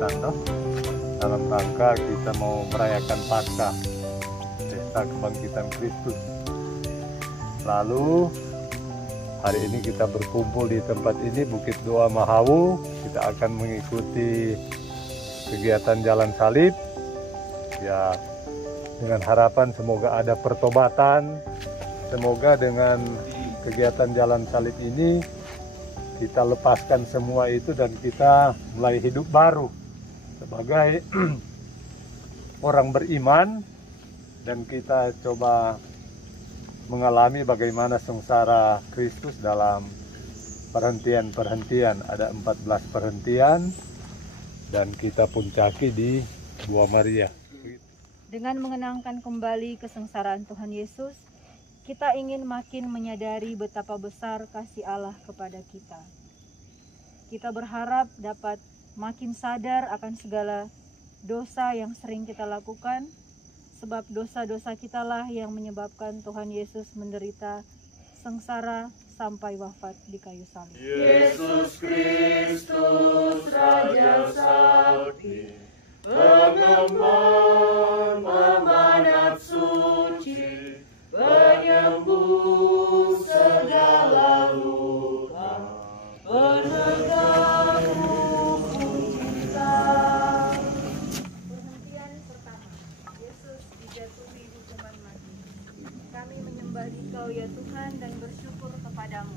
kebangkitan toh. Dalam rangka kita mau merayakan Paskah, pesta kebangkitan Kristus. Lalu hari ini kita berkumpul di tempat ini, Bukit Doa Mahawu. Kita akan mengikuti kegiatan Jalan Salib. Ya, dengan harapan semoga ada pertobatan. Semoga dengan kegiatan Jalan Salib ini kita lepaskan semua itu dan kita mulai hidup baru sebagai orang beriman, dan kita coba mengalami bagaimana sengsara Kristus dalam perhentian-perhentian. Ada 14 perhentian dan kita puncaki di Gua Maria. Dengan mengenangkan kembali kesengsaraan Tuhan Yesus, kita ingin makin menyadari betapa besar kasih Allah kepada kita. Kita berharap dapat makin sadar akan segala dosa yang sering kita lakukan, sebab dosa-dosa kitalah yang menyebabkan Tuhan Yesus menderita sengsara sampai wafat di kayu salib. Yesus Kristus, Raja Sakti, Pengembang amanat suci, penyembuh segala luka, penegang hukum kita. Perhentian pertama, Yesus dijatuhi hukuman mati. Kami menyembah Dikau ya Tuhan dan bersyukur kepadamu,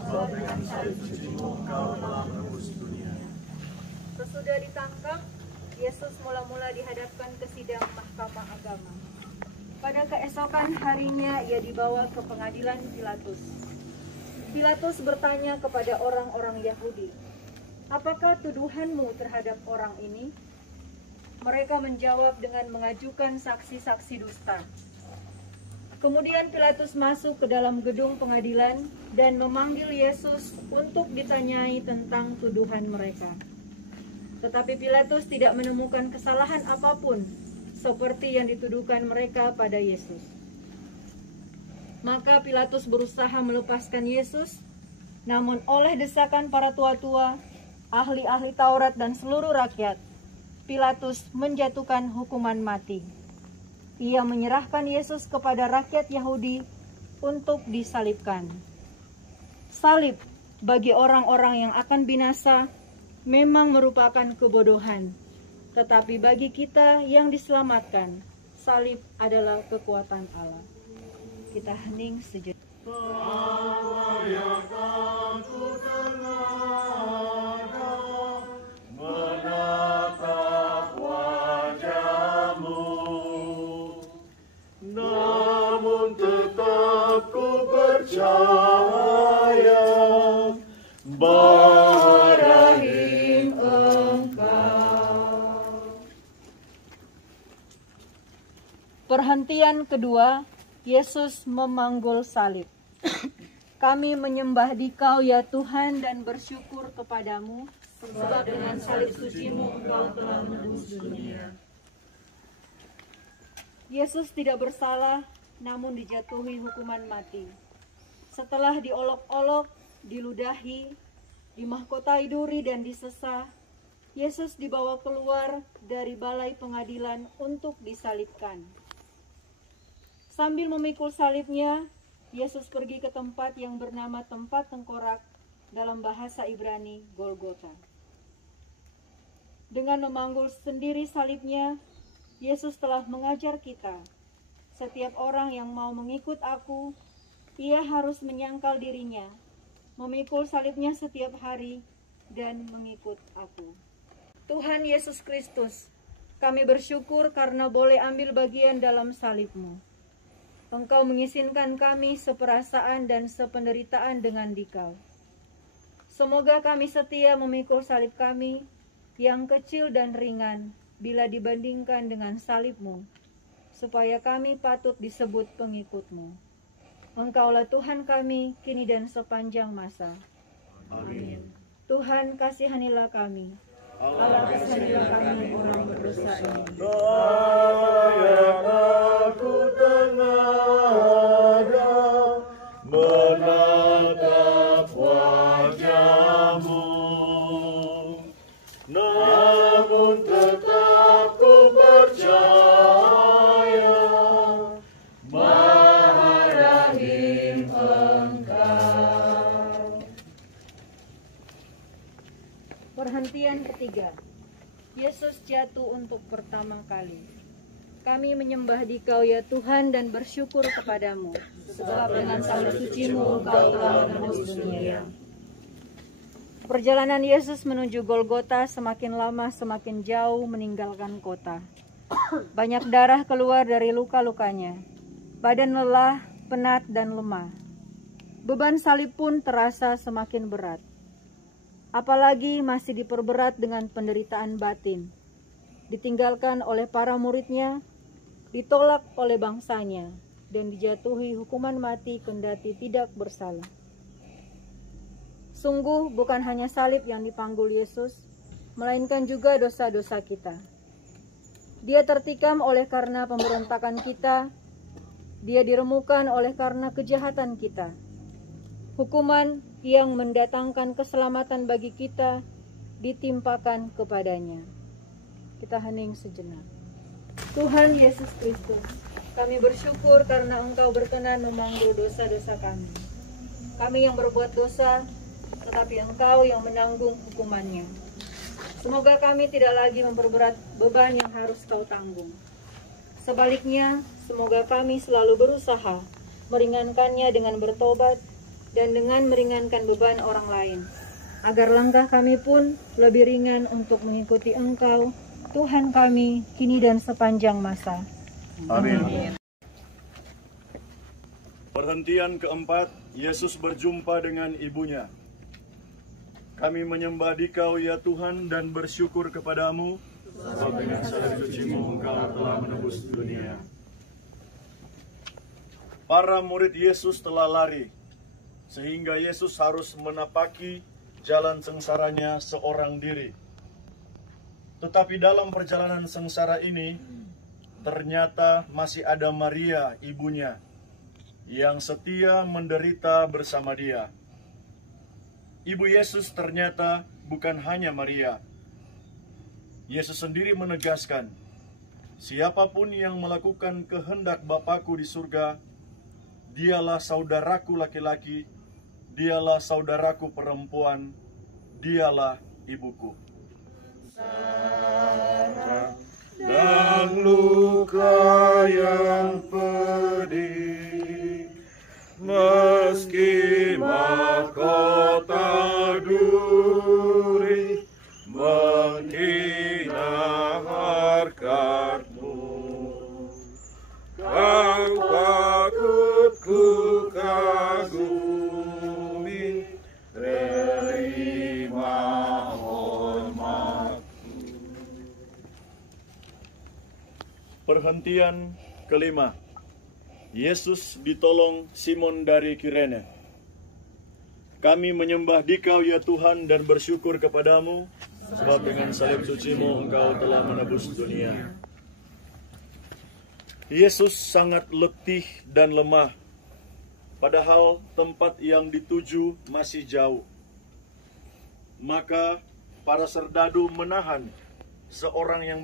Sebab dengan salib suci-Mu Engkau telah menebus dunia. Sesudah ditangkap, Yesus mula-mula dihadapkan ke sidang mahkamah agama. Pada keesokan harinya ia dibawa ke pengadilan Pilatus. Pilatus bertanya kepada orang-orang Yahudi, "Apakah tuduhanmu terhadap orang ini?" Mereka menjawab dengan mengajukan saksi-saksi dusta. Kemudian Pilatus masuk ke dalam gedung pengadilan dan memanggil Yesus untuk ditanyai tentang tuduhan mereka. Tetapi Pilatus tidak menemukan kesalahan apapun seperti yang dituduhkan mereka pada Yesus. Maka Pilatus berusaha melepaskan Yesus, namun oleh desakan para tua-tua, ahli-ahli Taurat dan seluruh rakyat, Pilatus menjatuhkan hukuman mati. Ia menyerahkan Yesus kepada rakyat Yahudi untuk disalibkan. Salib bagi orang-orang yang akan binasa memang merupakan kebodohan, tetapi bagi kita yang diselamatkan, salib adalah kekuatan Allah. Kita hening sejenak. Menatap wajah-Mu, namun tetap ku percaya bahwa rahim Engkau. Perhentian kedua, Yesus memanggul salib. Kami menyembah Dikau ya Tuhan dan bersyukur kepadamu, sebab dengan salib suci-Mu Engkau telah menebus dunia. Yesus tidak bersalah, namun dijatuhi hukuman mati. Setelah diolok-olok, diludahi, dimahkotai duri dan disesah, Yesus dibawa keluar dari balai pengadilan untuk disalibkan. Sambil memikul salibnya, Yesus pergi ke tempat yang bernama tempat tengkorak, dalam bahasa Ibrani Golgota. Dengan memanggul sendiri salibnya, Yesus telah mengajar kita, setiap orang yang mau mengikut aku, ia harus menyangkal dirinya, memikul salibnya setiap hari, dan mengikut aku. Tuhan Yesus Kristus, kami bersyukur karena boleh ambil bagian dalam salib-Mu. Engkau mengizinkan kami seperasaan dan sependeritaan dengan Dikau. Semoga kami setia memikul salib kami yang kecil dan ringan bila dibandingkan dengan salib-Mu, supaya kami patut disebut pengikut-Mu. Engkaulah Tuhan kami kini dan sepanjang masa. Amin. Tuhan kasihanilah kami. Allah kasihanilah kami orang berdosa ini. Layak aku tengadang menatap wajah-Mu, namun ketiga, Yesus jatuh untuk pertama kali. Kami menyembah Dikau ya Tuhan dan bersyukur kepadamu, sebab dengan salib suci-Mu Engkau telah menebus dunia. Perjalanan Yesus menuju Golgota semakin lama semakin jauh meninggalkan kota. Banyak darah keluar dari luka-lukanya. Badan lelah, penat, dan lemah. Beban salib pun terasa semakin berat. Apalagi masih diperberat dengan penderitaan batin. Ditinggalkan oleh para muridnya, ditolak oleh bangsanya, dan dijatuhi hukuman mati kendati tidak bersalah. Sungguh bukan hanya salib yang dipanggul Yesus, melainkan juga dosa-dosa kita. Dia tertikam oleh karena pemberontakan kita, dia diremukan oleh karena kejahatan kita. Hukuman yang mendatangkan keselamatan bagi kita ditimpakan kepadanya. Kita hening sejenak. Tuhan Yesus Kristus, kami bersyukur karena Engkau berkenan memanggul dosa-dosa kami. Kami yang berbuat dosa, tetapi Engkau yang menanggung hukumannya. Semoga kami tidak lagi memperberat beban yang harus Kau tanggung. Sebaliknya, semoga kami selalu berusaha meringankannya dengan bertobat dan dengan meringankan beban orang lain, agar langkah kami pun lebih ringan untuk mengikuti Engkau, Tuhan kami, kini dan sepanjang masa. Amin. Perhentian keempat, Yesus berjumpa dengan ibunya. Kami menyembah Dikau ya Tuhan dan bersyukur kepadamu, sebab dengan salib suci-Mu Engkau telah menebus dunia. Para murid Yesus telah lari, sehingga Yesus harus menapaki jalan sengsaranya seorang diri. Tetapi dalam perjalanan sengsara ini, ternyata masih ada Maria, ibunya, yang setia menderita bersama dia. Ibu Yesus ternyata bukan hanya Maria. Yesus sendiri menegaskan, siapapun yang melakukan kehendak Bapa-Ku di surga, dialah saudaraku laki-laki, dialah saudaraku perempuan, dialah ibuku. Dan luka yang pedih, meski mahkota duri menghina harkat-Mu, Kau patut ku kagumi, terima hormat. Perhentian kelima, Yesus ditolong Simon dari Kirene. Kami menyembah Dikau ya Tuhan dan bersyukur kepadamu, sebab dengan salib suci-Mu Engkau telah menebus dunia. Yesus sangat letih dan lemah, padahal tempat yang dituju masih jauh. Maka para serdadu menahan seorang yang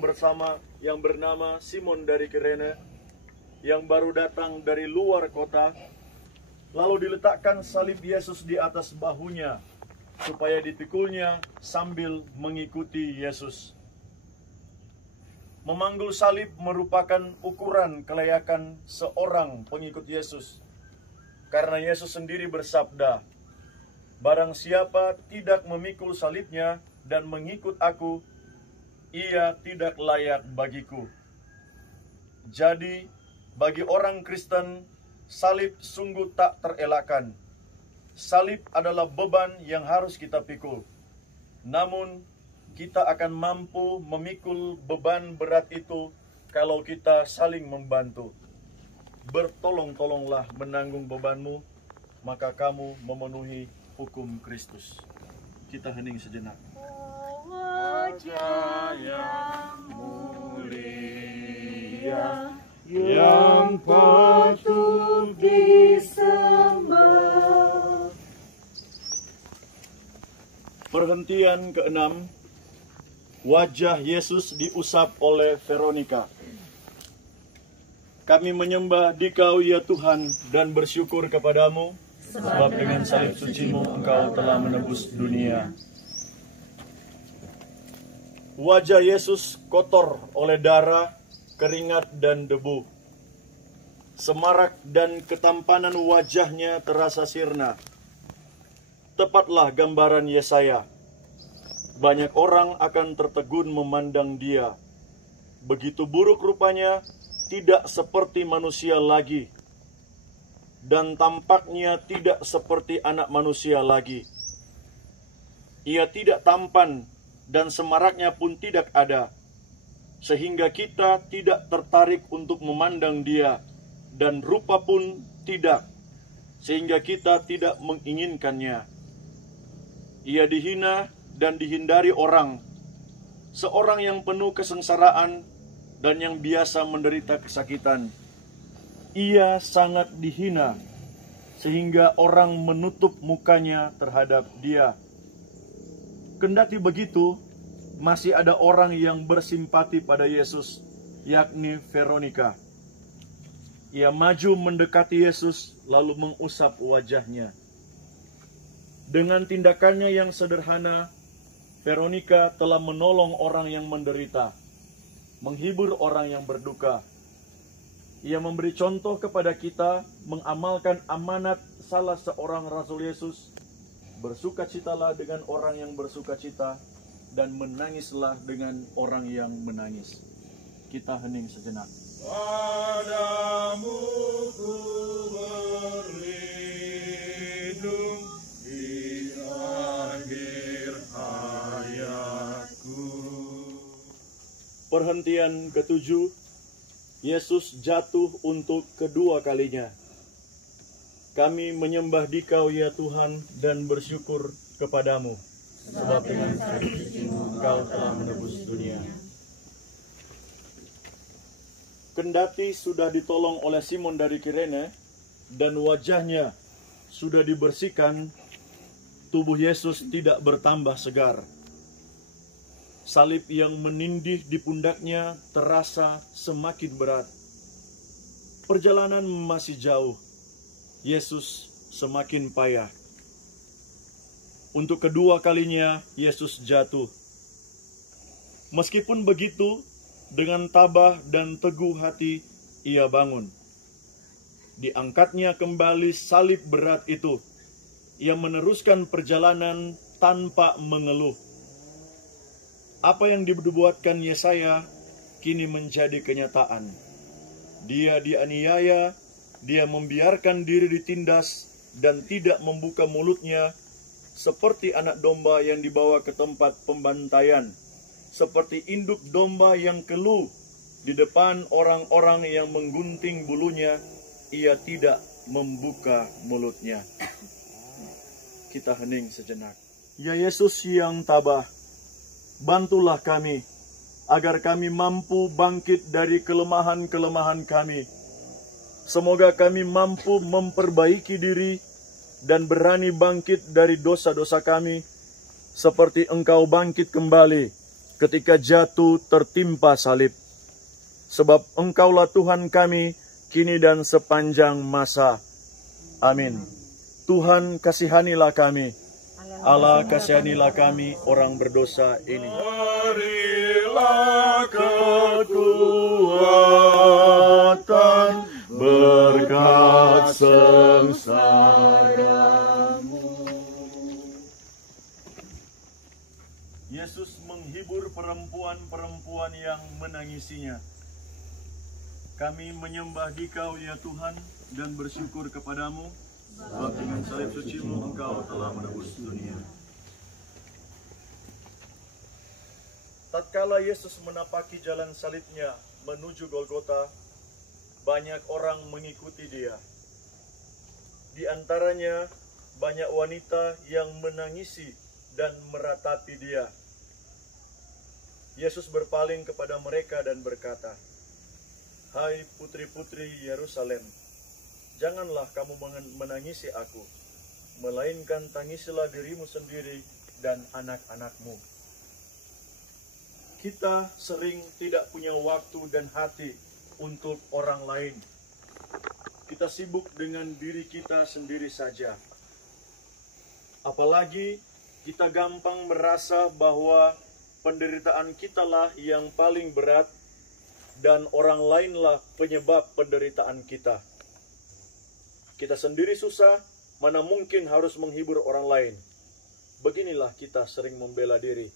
bernama Simon dari Kirene, yang baru datang dari luar kota, lalu diletakkan salib Yesus di atas bahunya, supaya dipikulnya sambil mengikuti Yesus. Memanggul salib merupakan ukuran kelayakan seorang pengikut Yesus, karena Yesus sendiri bersabda, barang siapa tidak memikul salibnya dan mengikut aku, ia tidak layak bagiku. Jadi, bagi orang Kristen, salib sungguh tak terelakkan. Salib adalah beban yang harus kita pikul. Namun, kita akan mampu memikul beban berat itu kalau kita saling membantu. Bertolong-tolonglah menanggung bebanmu, maka kamu memenuhi hukum Kristus. Kita hening sejenak. Wajah yang mulia, yang patut disembah. Perhentian keenam, wajah Yesus diusap oleh Veronica. Kami menyembah Dikau ya Tuhan dan bersyukur kepadamu, sebab dengan salib suci-Mu Engkau telah menebus dunia. Wajah Yesus kotor oleh darah, keringat, dan debu. Semarak dan ketampanan wajahnya terasa sirna. Tepatlah gambaran Yesaya. Banyak orang akan tertegun memandang dia. Begitu buruk rupanya, tidak seperti manusia lagi. Dan tampaknya tidak seperti anak manusia lagi. Ia tidak tampan, dan semaraknya pun tidak ada, sehingga kita tidak tertarik untuk memandang dia, dan rupa pun tidak, sehingga kita tidak menginginkannya. Ia dihina dan dihindari orang, seorang yang penuh kesengsaraan dan yang biasa menderita kesakitan. Ia sangat dihina, sehingga orang menutup mukanya terhadap dia. Kendati begitu, masih ada orang yang bersimpati pada Yesus, yakni Veronika. Ia maju mendekati Yesus, lalu mengusap wajahnya. Dengan tindakannya yang sederhana, Veronika telah menolong orang yang menderita, menghibur orang yang berduka. Ia memberi contoh kepada kita, mengamalkan amanat salah seorang Rasul Yesus, bersukacitalah dengan orang yang bersukacita, dan menangislah dengan orang yang menangis. Kita hening sejenak. Padamu ku berlindung di akhir hayatku. Perhentian ketujuh, Yesus jatuh untuk kedua kalinya. Kami menyembah Dikau ya Tuhan dan bersyukur kepadamu, sebab dengan salib suci-Mu Engkau telah menebus dunia. Kendati sudah ditolong oleh Simon dari Kirene dan wajahnya sudah dibersihkan, tubuh Yesus tidak bertambah segar. Salib yang menindih di pundaknya terasa semakin berat. Perjalanan masih jauh. Yesus semakin payah. Untuk kedua kalinya Yesus jatuh. Meskipun begitu, dengan tabah dan teguh hati ia bangun. Diangkatnya kembali salib berat itu. Ia meneruskan perjalanan tanpa mengeluh. Apa yang dibuatkan Yesaya kini menjadi kenyataan. Dia dianiaya, dia membiarkan diri ditindas dan tidak membuka mulutnya, seperti anak domba yang dibawa ke tempat pembantaian, seperti induk domba yang keluh di depan orang-orang yang menggunting bulunya, ia tidak membuka mulutnya. Kita hening sejenak. Ya Yesus yang tabah, bantulah kami, agar kami mampu bangkit dari kelemahan-kelemahan kami. Semoga kami mampu memperbaiki diri dan berani bangkit dari dosa-dosa kami, seperti Engkau bangkit kembali ketika jatuh tertimpa salib. Sebab Engkaulah Tuhan kami, kini dan sepanjang masa. Amin. Tuhan kasihanilah kami. Allah kasihanilah kami orang berdosa ini. Berilah kekuatan berkat sengsaramu. Yesus menghibur perempuan-perempuan yang menangisinya. Kami menyembah Dikau ya Tuhan dan bersyukur kepadamu, sebab dengan salib suci-Mu Engkau telah menebus dunia. Tatkala Yesus menapaki jalan salibnya menuju Golgota, banyak orang mengikuti dia. Di antaranya banyak wanita yang menangisi dan meratapi dia. Yesus berpaling kepada mereka dan berkata, "Hai putri-putri Yerusalem, janganlah kamu menangisi aku, melainkan tangisilah dirimu sendiri dan anak-anakmu." Kita sering tidak punya waktu dan hati untuk orang lain. Kita sibuk dengan diri kita sendiri saja. Apalagi kita gampang merasa bahwa penderitaan kitalah yang paling berat dan orang lainlah penyebab penderitaan kita. Kita sendiri susah, mana mungkin harus menghibur orang lain. Beginilah kita sering membela diri.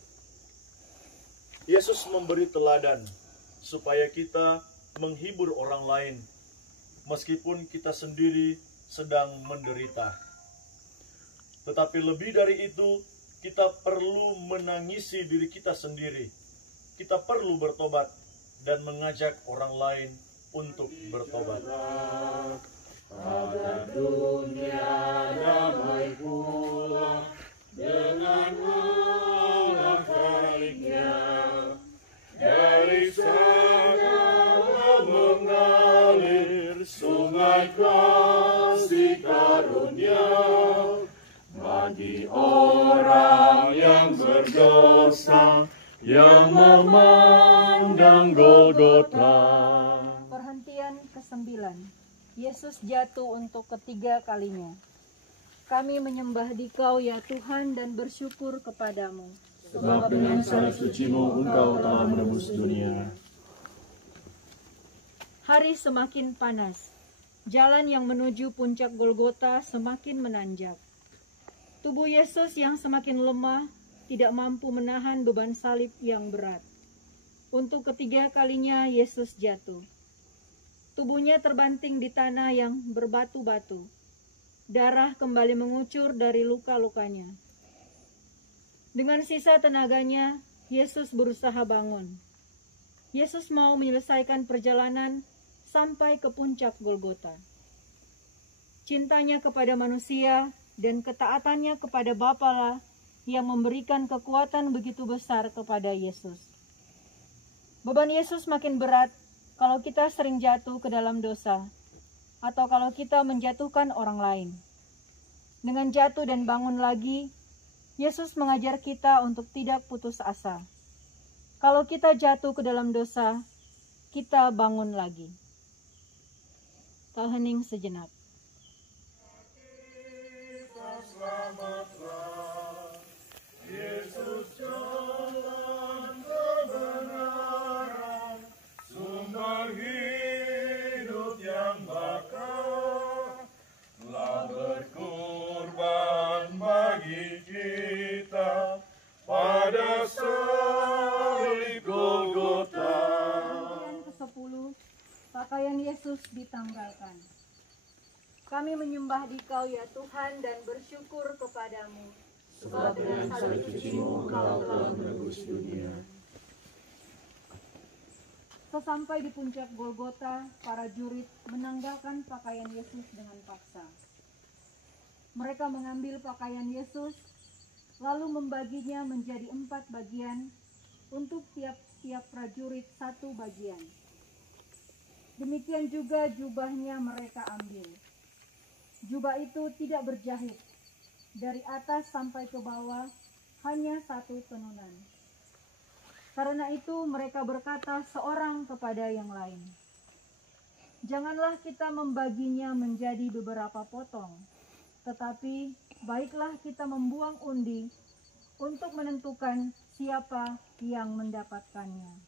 Yesus memberi teladan supaya kita menghibur orang lain, meskipun kita sendiri sedang menderita. Tetapi lebih dari itu, kita perlu menangisi diri kita sendiri. Kita perlu bertobat dan mengajak orang lain untuk bertobat. Agar dunia damai pula dengan Allah Khaliknya. Dari sana mengalir sungai kasih karunia bagi orang yang berdosa yang memandang Golgota. Perhentian ke-9. Yesus jatuh untuk ketiga kalinya. Kami menyembah Dikau ya Tuhan dan bersyukur kepadamu. Sebab dengan salib suci-Mu Engkau telah menebus dunia. Hari semakin panas. Jalan yang menuju puncak Golgota semakin menanjak. Tubuh Yesus yang semakin lemah tidak mampu menahan beban salib yang berat. Untuk ketiga kalinya Yesus jatuh. Tubuhnya terbanting di tanah yang berbatu-batu. Darah kembali mengucur dari luka-lukanya. Dengan sisa tenaganya, Yesus berusaha bangun. Yesus mau menyelesaikan perjalanan sampai ke puncak Golgota. Cintanya kepada manusia dan ketaatannya kepada Bapa yang memberikan kekuatan begitu besar kepada Yesus. Beban Yesus makin berat kalau kita sering jatuh ke dalam dosa, atau kalau kita menjatuhkan orang lain. Dengan jatuh dan bangun lagi, Yesus mengajar kita untuk tidak putus asa. Kalau kita jatuh ke dalam dosa, kita bangun lagi. Hening sejenak. Yesus jalan kebenaran, sumber hidup yang bakal, telah berkorban bagi kita pada salib Golgota. Yang ke-10, pakaian Yesus ditanggalkan. Kami menyembah Dikau ya Tuhan dan bersyukur kepadamu. Sebab dengan salib suci-Mu Engkau telah menebus dunia. Sesampai di puncak Golgota, para jurid menanggalkan pakaian Yesus dengan paksa. Mereka mengambil pakaian Yesus, lalu membaginya menjadi 4 bagian, untuk tiap-tiap prajurit 1 bagian. Demikian juga jubahnya mereka ambil. Jubah itu tidak berjahit, dari atas sampai ke bawah hanya 1 tenunan. Karena itu mereka berkata seorang kepada yang lain, "Janganlah kita membaginya menjadi beberapa potong, tetapi baiklah kita membuang undi untuk menentukan siapa yang mendapatkannya."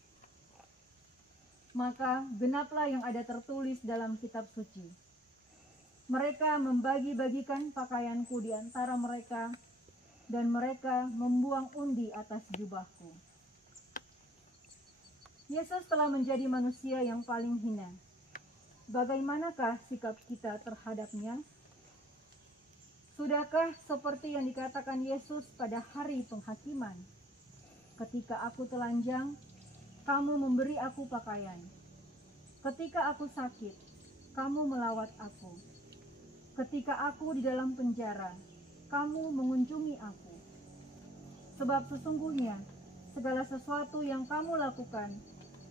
Maka genaplah yang ada tertulis dalam kitab suci. Mereka membagi-bagikan pakaianku di antara mereka, dan mereka membuang undi atas jubahku. Yesus telah menjadi manusia yang paling hina. Bagaimanakah sikap kita terhadapnya? Sudahkah seperti yang dikatakan Yesus pada hari penghakiman? Ketika aku telanjang, kamu memberi aku pakaian. Ketika aku sakit, kamu melawat aku. Ketika aku di dalam penjara, kamu mengunjungi aku. Sebab sesungguhnya segala sesuatu yang kamu lakukan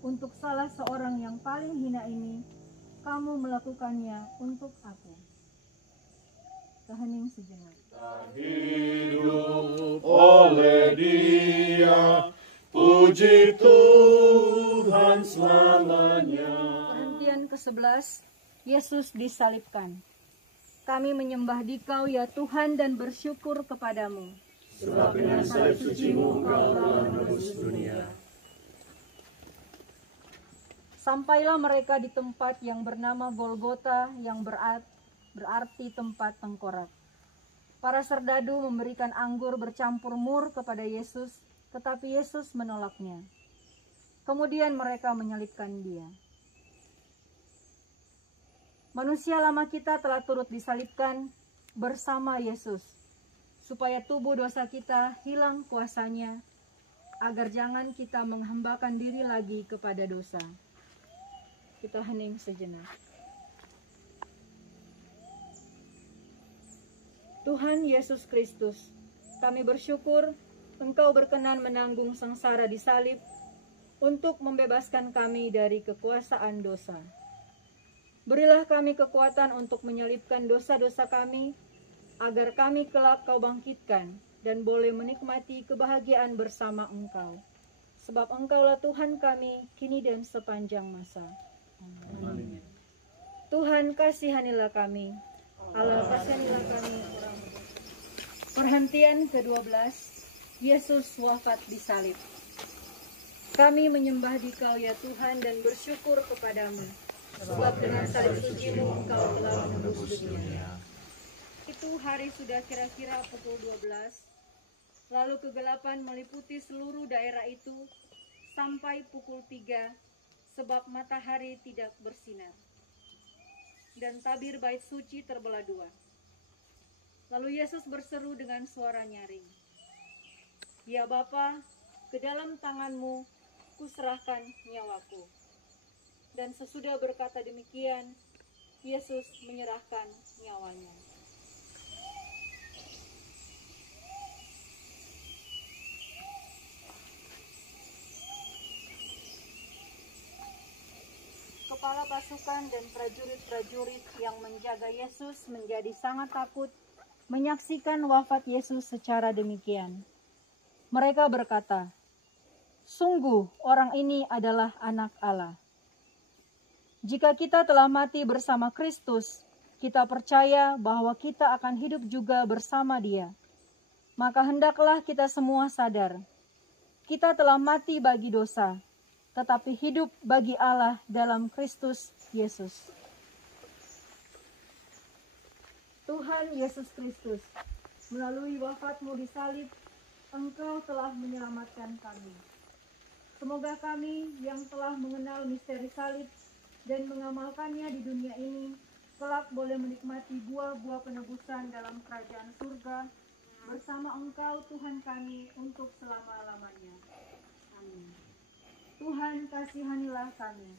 untuk salah seorang yang paling hina ini, kamu melakukannya untuk aku. Kehening sejenak. Hidup oleh Dia, puji Tuhan selamanya. Perhentian ke-11, Yesus disalibkan. Kami menyembah Dikau ya Tuhan dan bersyukur kepadamu. sebab dengan salib suci-Mu Engkau telah menebus dunia. Sampailah mereka di tempat yang bernama Golgota, yang berarti tempat tengkorak. Para serdadu memberikan anggur bercampur mur kepada Yesus, tetapi Yesus menolaknya. Kemudian mereka menyalibkan Dia. Manusia lama kita telah turut disalibkan bersama Yesus, supaya tubuh dosa kita hilang kuasanya, agar jangan kita menghambakan diri lagi kepada dosa. Kita hening sejenak. Tuhan Yesus Kristus, kami bersyukur Engkau berkenan menanggung sengsara di salib untuk membebaskan kami dari kekuasaan dosa. Berilah kami kekuatan untuk menyalibkan dosa-dosa kami, agar kami kelak Kau bangkitkan dan boleh menikmati kebahagiaan bersama Engkau. Sebab Engkaulah Tuhan kami, kini dan sepanjang masa. Amin. Tuhan kasihanilah kami. Allah kasihanilah kami. Perhentian ke-12, Yesus wafat di salib. Kami menyembah Dikau ya Tuhan dan bersyukur kepadamu, sebab dengan salib suci-Mu Engkau telah menebus dunia. Itu hari sudah kira-kira pukul 12, lalu kegelapan meliputi seluruh daerah itu sampai pukul 3, sebab matahari tidak bersinar. Dan tabir bait suci terbelah dua. Lalu Yesus berseru dengan suara nyaring, "Ya Bapa, ke dalam tangan-Mu kuserahkan nyawaku." Dan sesudah berkata demikian, Yesus menyerahkan nyawanya. Kepala pasukan dan prajurit-prajurit yang menjaga Yesus menjadi sangat takut menyaksikan wafat Yesus secara demikian. Mereka berkata, "Sungguh orang ini adalah Anak Allah." Jika kita telah mati bersama Kristus, kita percaya bahwa kita akan hidup juga bersama Dia. Maka hendaklah kita semua sadar, kita telah mati bagi dosa, tetapi hidup bagi Allah dalam Kristus Yesus. Tuhan Yesus Kristus, melalui wafat-Mu di salib, Engkau telah menyelamatkan kami. Semoga kami yang telah mengenal misteri salib dan mengamalkannya di dunia ini, kelak boleh menikmati buah-buah penebusan dalam kerajaan surga bersama Engkau Tuhan kami untuk selama-lamanya. Amin. Tuhan kasihanilah kami.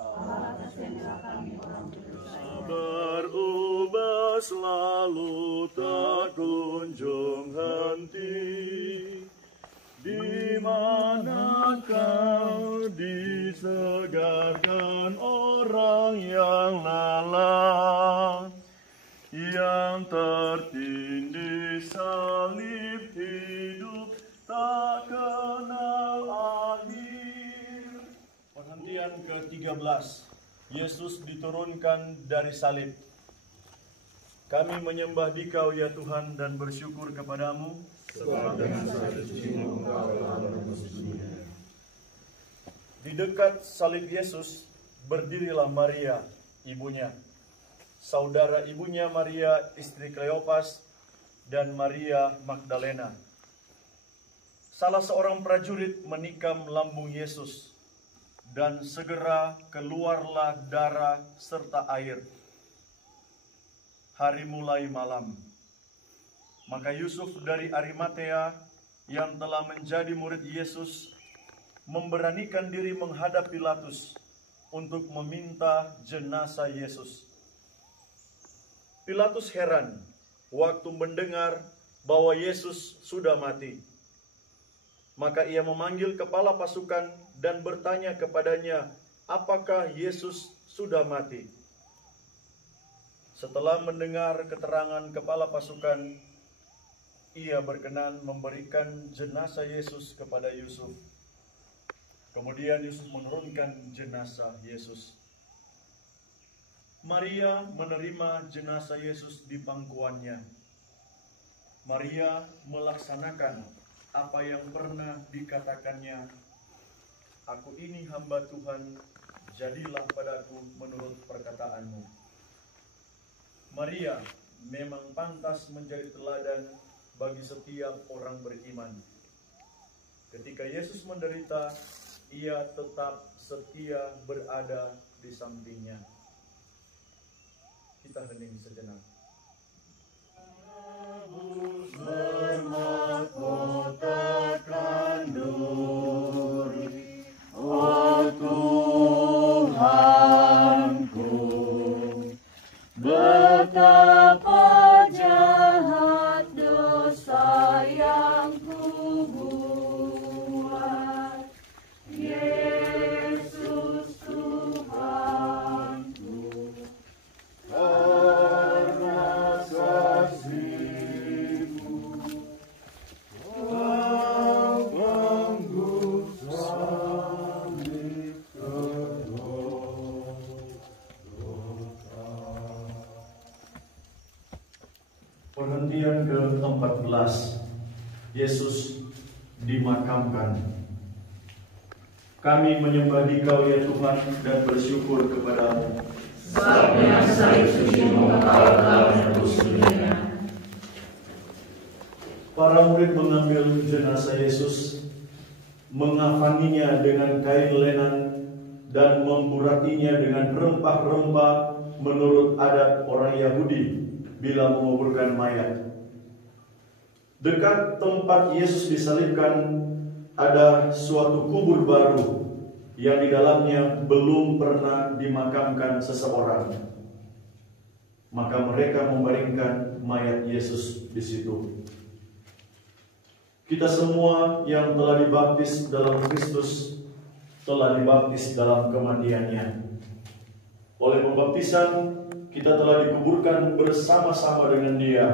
Allah kasihanilah kami orang berdosa. Berubah selalu tak kunjung henti, di mana Kau disegarkan orang yang lelah, yang tertindih salib hidup tak kenal akhir. Perhentian ke-13, Yesus diturunkan dari salib. Kami menyembah Dikau ya Tuhan dan bersyukur kepadamu, sebab dengan salib suci-Mu Engkau telah menebus dunia. Di dekat salib Yesus berdirilah Maria, ibunya, saudara ibunya Maria istri Kleopas, dan Maria Magdalena. Salah seorang prajurit menikam lambung Yesus, dan segera keluarlah darah serta air. Hari mulai malam. Maka Yusuf dari Arimatea yang telah menjadi murid Yesus memberanikan diri menghadap Pilatus untuk meminta jenazah Yesus. Pilatus heran waktu mendengar bahwa Yesus sudah mati. Maka ia memanggil kepala pasukan dan bertanya kepadanya, apakah Yesus sudah mati? Setelah mendengar keterangan kepala pasukan, ia berkenan memberikan jenazah Yesus kepada Yusuf. Kemudian Yusuf menurunkan jenazah Yesus. Maria menerima jenazah Yesus di pangkuannya. Maria melaksanakan apa yang pernah dikatakannya, "Aku ini hamba Tuhan, jadilah padaku menurut perkataanmu." Maria memang pantas menjadi teladan bagi setiap orang beriman. Ketika Yesus menderita, ia tetap setia berada di sampingnya. Kita hening sejenak. Bermahkotakan duri, oh Tuhanku, betapa jahat dosa yang kubuat. Yesus Tuhanku, karena kasih-Mu Kau menggugah salib Golgota. Penghentian ke-14, Yesus dimakamkan. Kami menyembah Dikau ya Tuhan dan bersyukur kepadamu. Sebabnya salib suci-Mu Engkau telah menebus dunia. Para murid mengambil jenazah Yesus, mengafaninya dengan kain lenan dan memburatinya dengan rempah-rempah menurut adat orang Yahudi bila menguburkan mayat. Dekat tempat Yesus disalibkan ada suatu kubur baru yang di dalamnya belum pernah dimakamkan seseorang. Maka mereka membaringkan mayat Yesus di situ. Kita semua yang telah dibaptis dalam Kristus telah dibaptis dalam kematiannya. Oleh pembaptisan kita telah dikuburkan bersama-sama dengan Dia,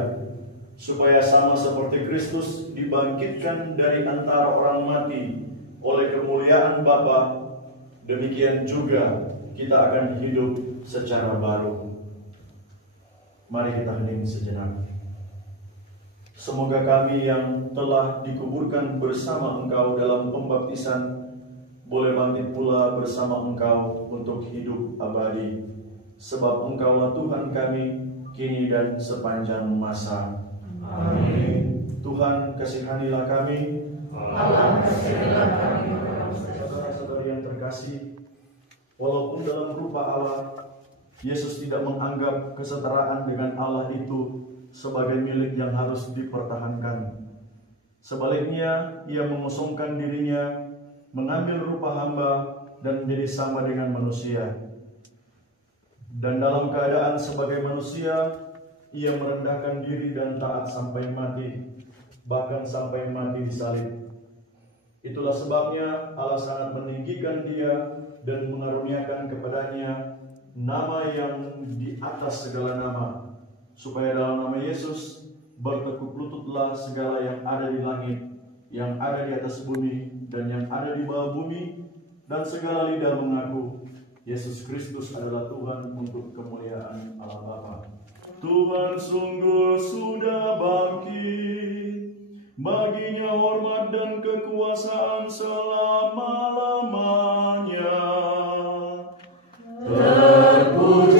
supaya sama seperti Kristus dibangkitkan dari antara orang mati oleh kemuliaan Bapa, demikian juga kita akan hidup secara baru. Mari kita hening sejenak. Semoga kami yang telah dikuburkan bersama Engkau dalam pembaptisan boleh bangkit pula bersama Engkau untuk hidup abadi, sebab Engkaulah Tuhan kami kini dan sepanjang masa. Amin. Tuhan kasihanilah kami. Allah kasihanilah kami. Saudara-saudari yang terkasih, walaupun dalam rupa Allah, Yesus tidak menganggap kesetaraan dengan Allah itu sebagai milik yang harus dipertahankan. Sebaliknya, Ia mengosongkan dirinya, mengambil rupa hamba dan menjadi sama dengan manusia. Dan dalam keadaan sebagai manusia, Ia merendahkan diri dan taat sampai mati, bahkan sampai mati disalib. Itulah sebabnya Allah sangat meninggikan Dia dan mengaruniakan kepadanya nama yang di atas segala nama, supaya dalam nama Yesus bertekuk lututlah segala yang ada di langit, yang ada di atas bumi, dan yang ada di bawah bumi, dan segala lidah mengaku Yesus Kristus adalah Tuhan untuk kemuliaan Allah Bapa. Tuhan sungguh sudah bangkit, baginya hormat dan kekuasaan selama-lamanya. Terpuji